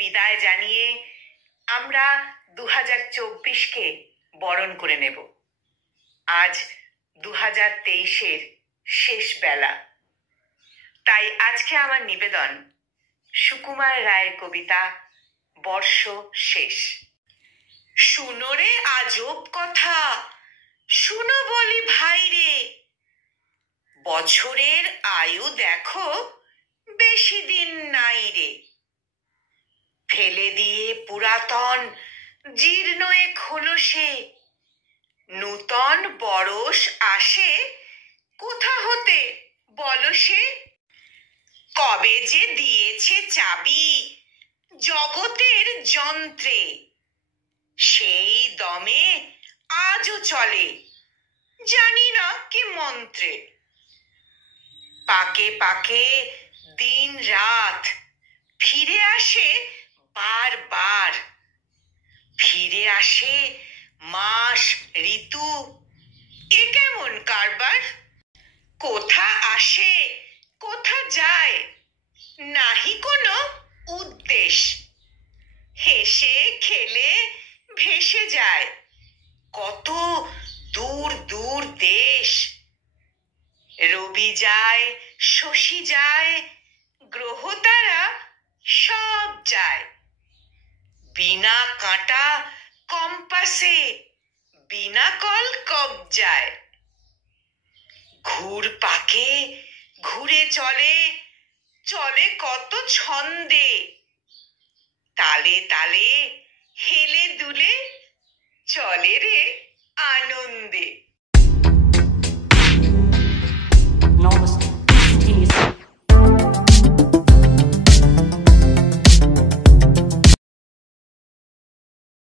বিদায় জানিয়ে আমরা 2024কে বরণ করে নেব। আজ 2023-এর শেষ বেলা। তাই আজকে আমার নিবেদন সুকুমার রায়ের কবিতা বর্ষ শেষ। শুনো রে আজব কথা, শুনো বলি ভাই রে, বছরের আয়ু দেখো বেশি দিন নাই রে। ফেলে দিয়ে পুরাতন জীর্ণ এ খোলসে নূতন বরস আসে কোথা হতে বলো সে। কবে যে দিয়েছে চাবি জগতের যন্ত্রে, সেই দমে আজও চলে জানি না কি মন্ত্রে। পাকে পাকে দিন রাত ফিরে আসে বারবার, ফিরে আসে মাস ঋতু, এ কেমন কারবার। কোথা আসে কোথা যায় নাহি কোনো উদ্দেশ, হেসে খেলে ভেসে যায় কত দূর দূর দেশ। রবি যায় শশী যায় গ্রহ তারা সব যায়, বিনা কাঁটা কম্পাসে বিনা কল কবজায়। ঘুর পাকে ঘুরে চলে চলে কত ছন্দে, তালে তালে হেলে দুলে চলে রে আনন্দে।